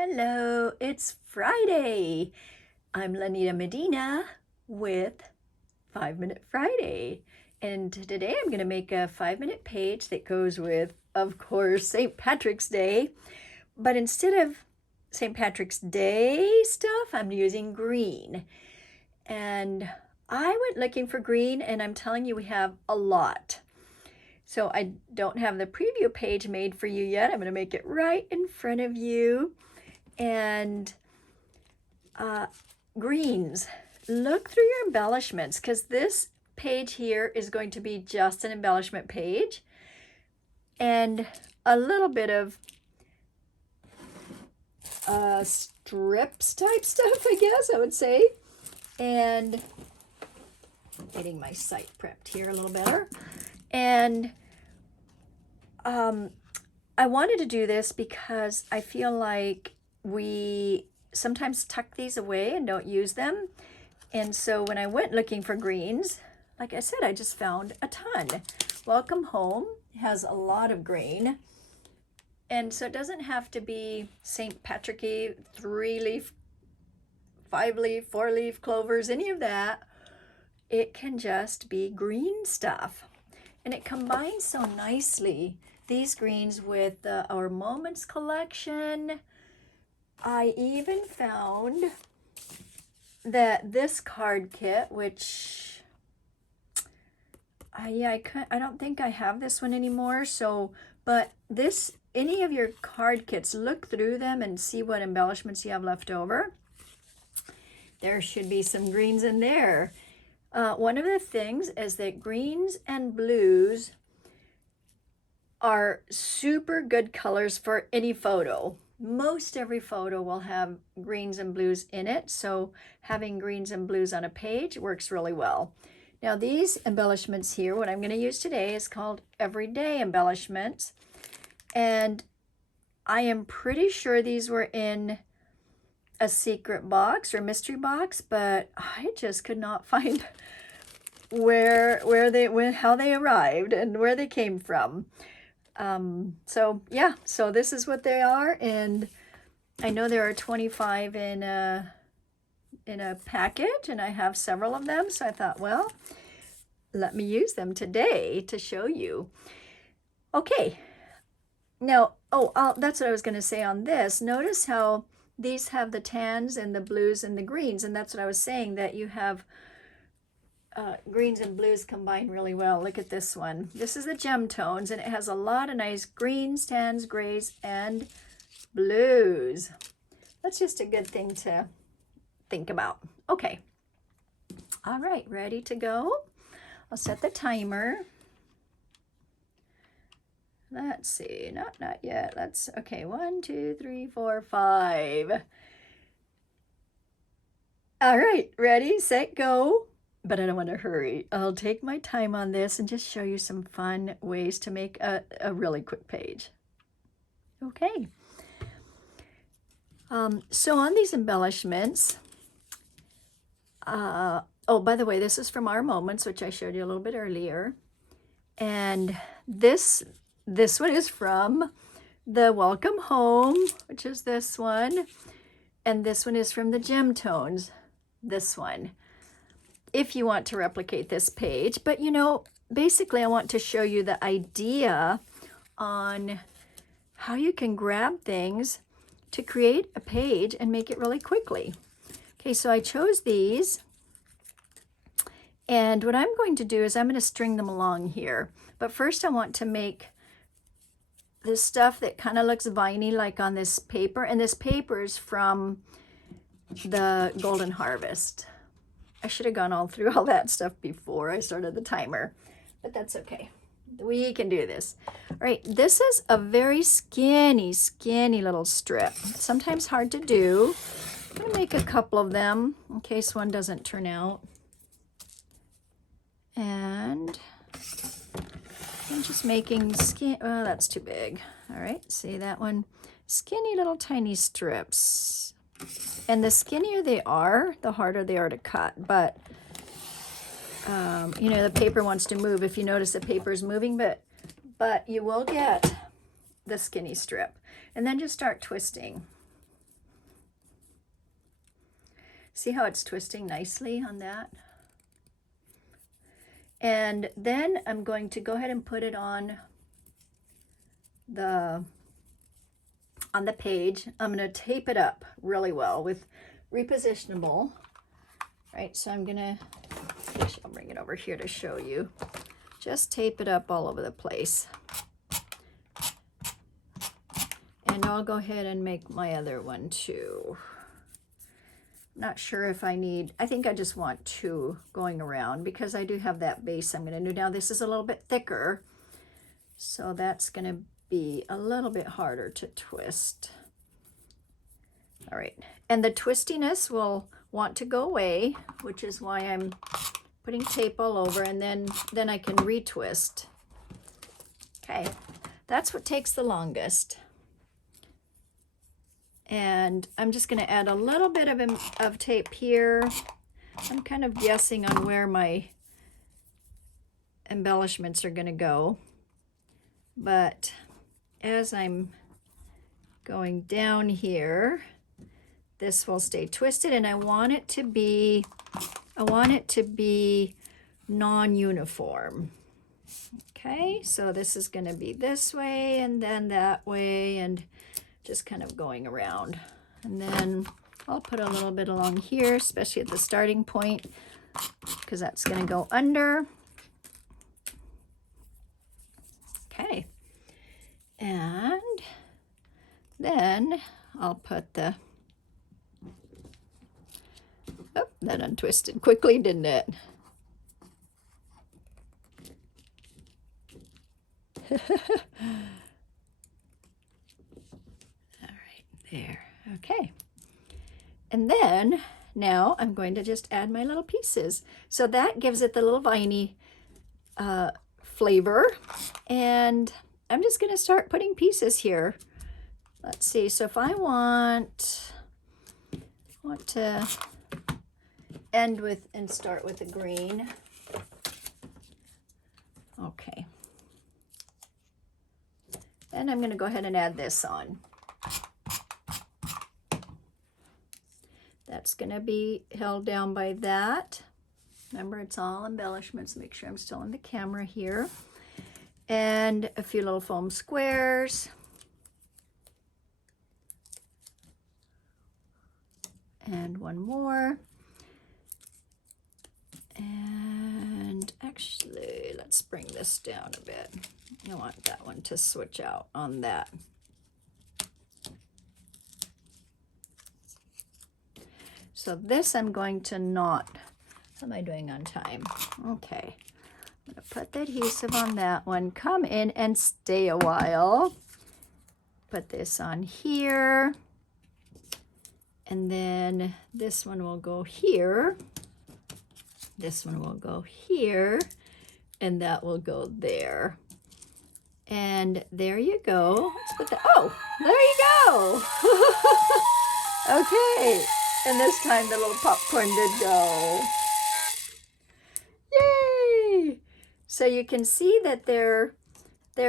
Hello, it's Friday. I'm Lanita Medina with 5 Minute Friday. And today I'm going to make a 5-minute page that goes with, of course, St. Patrick's Day. But instead of St. Patrick's Day stuff, I'm using green. And I went looking for green, and I'm telling you, we have a lot. So I don't have the preview page made for you yet. I'm going to make it right in front of you. And greens, look through your embellishments, because this page here is going to be just an embellishment page and a little bit of strips type stuff, I guess I would say. And getting my site prepped here a little better. And I wanted to do this because I feel like we sometimes tuck these away and don't use them. And so when I went looking for greens, like I said, I just found a ton. Welcome Home has a lot of green. And so it doesn't have to be St. Patricky, 3-leaf, 5-leaf, 4-leaf clovers, any of that. It can just be green stuff. And it combines so nicely, these greens, with our Moments collection. I even found that this card kit, which I don't think I have this one anymore. So, but this, any of your card kits, look through them and see what embellishments you have left over. There should be some greens in there. One of the things is that greens and blues are super good colors for any photo. Most every photo will have greens and blues in it, so having greens and blues on a page works really well. Now these embellishments here, what I'm going to use today is called Everyday Embellishments, and I am pretty sure these were in a secret box or mystery box, but I just could not find how they arrived and where they came from. So yeah, so this is what they are, and I know there are 25 in a packet, and I have several of them, so I thought, well, let me use them today to show you. Okay, now, that's what I was going to say on this. Notice how these have the tans and the blues and the greens, and that's what I was saying, that you have greens and blues combine really well. Look at this one. This is the gem tones, and it has a lot of nice greens, tans, grays, and blues. That's just a good thing to think about. Okay. All right, ready to go? I'll set the timer. Let's see, not yet. Okay, 1, 2, 3, 4, 5. All right, ready, set, go. But I don't want to hurry. I'll take my time on this and just show you some fun ways to make a really quick page. Okay. So on these embellishments, oh, by the way, this is from our Moments, which I showed you a little bit earlier. And this one is from the Welcome Home, which is this one. And this one is from the Gem Tones, this one. If you want to replicate this page. But you know, basically I want to show you the idea on how you can grab things to create a page and make it really quickly. Okay, so I chose these, and what I'm going to do is I'm going to string them along here. But first I want to make this stuff that kind of looks viney, like on this paper, and this paper is from the Golden Harvest. I should have gone all through all that stuff before I started the timer, but that's okay. We can do this. All right, this is a very skinny little strip. Sometimes hard to do. I'm gonna make a couple of them in case one doesn't turn out. And I'm just making oh, that's too big. All right, see that one? Skinny little tiny strips. And the skinnier they are, the harder they are to cut. But, you know, the paper wants to move. If you notice, the paper is moving, but you will get the skinny strip. And then just start twisting. See how it's twisting nicely on that? And then I'm going to go ahead and put it on the page. I'm going to tape it up really well with repositionable. Right, so I'm gonna, I'll bring it over here to show you. Just tape it up all over the place. And I'll go ahead and make my other one too. Not sure if I need, I think I just want 2 going around because I do have that base I'm gonna do. Now this is a little bit thicker, so that's gonna be a little bit harder to twist. All right, and the twistiness will want to go away, which is why I'm putting tape all over, and then I can retwist. Okay, that's what takes the longest. And I'm just going to add a little bit of tape here. I'm kind of guessing on where my embellishments are going to go. But as I'm going down here, this will stay twisted, and I want it to be non-uniform. Okay, so this is going to be this way and then that way, and just kind of going around. And then I'll put a little bit along here, especially at the starting point, because that's going to go under. Okay, and then I'll put the, oh, that untwisted quickly, didn't it? All right, there. Okay. And then now I'm going to just add my little pieces. So that gives it the little viney flavor. And I'm just going to start putting pieces here. Let's see. So if I want to end with and start with a green. Okay. Then I'm going to go ahead and add this on. That's going to be held down by that. Remember, it's all embellishments. Make sure I'm still in the camera here. And a few little foam squares. And one more. And actually, let's bring this down a bit. I want that one to switch out on that. So this I'm going to not, how am I doing on time? Okay, I'm gonna put the adhesive on that one, come in and stay a while. Put this on here. And then this one will go here. This one will go here. And that will go there. And there you go. Let's put that, oh, there you go. Okay. And this time the little popcorn did go. Yay! So you can see that they're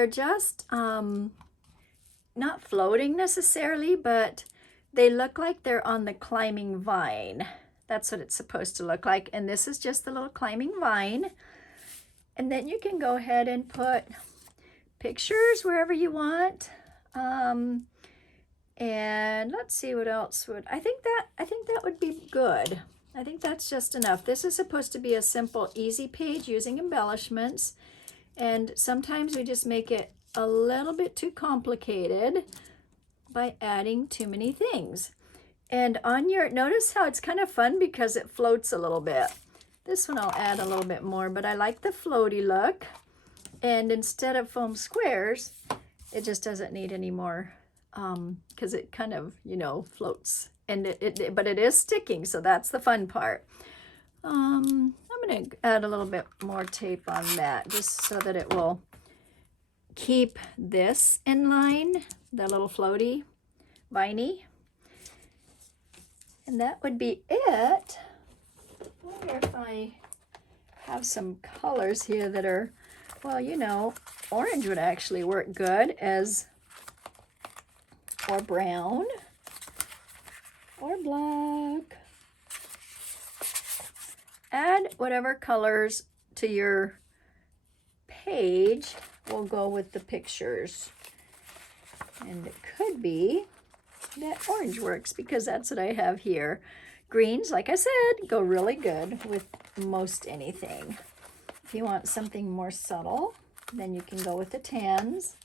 just not floating necessarily, but they look like they're on the climbing vine. That's what it's supposed to look like. And this is just the little climbing vine. And then you can go ahead and put pictures wherever you want. And let's see what else would, I think that would be good. I think that's just enough. This is supposed to be a simple, easy page using embellishments. And sometimes we just make it a little bit too complicated by adding too many things. And on your, notice how it's kind of fun because it floats a little bit. This one I'll add a little bit more, but I like the floaty look. And instead of foam squares, it just doesn't need any more because it kind of, you know, floats. And but it is sticking, so that's the fun part. I'm going to add a little bit more tape on that just so that it will keep this in line, the little floaty viney. And that would be it. I wonder if I have some colors here that are, well, you know, orange would actually work good as, or brown, or black. add whatever colors to your page will go with the pictures. And it could be that orange works because that's what I have here. Greens, like I said, go really good with most anything. If you want something more subtle, then you can go with the tans.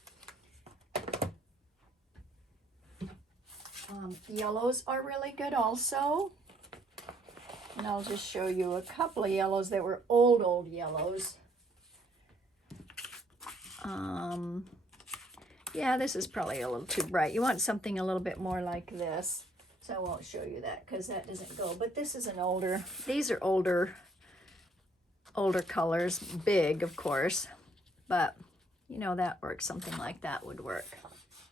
Yellows are really good also. And I'll just show you a couple of yellows that were old yellows. Yeah, this is probably a little too bright. You want something a little bit more like this. So I won't show you that because that doesn't go. But this is an older, these are older colors. Big, of course. But, you know, that works. Something like that would work.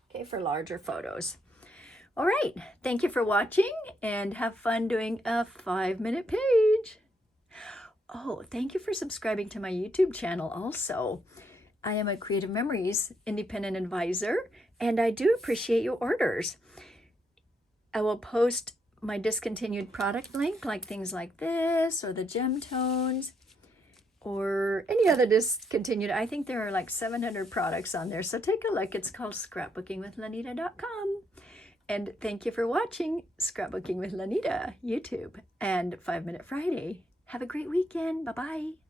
Okay, for larger photos. All right. Thank you for watching and have fun doing a 5-minute page. Oh, thank you for subscribing to my YouTube channel also. I am a Creative Memories independent advisor, and I do appreciate your orders. I will post my discontinued product link, like things like this, or the gem tones, or any other discontinued. I think there are like 700 products on there, so take a look. It's called scrapbookingwithlanita.com. And thank you for watching Scrapbooking with Lanita YouTube and 5-Minute Friday. Have a great weekend. Bye-bye.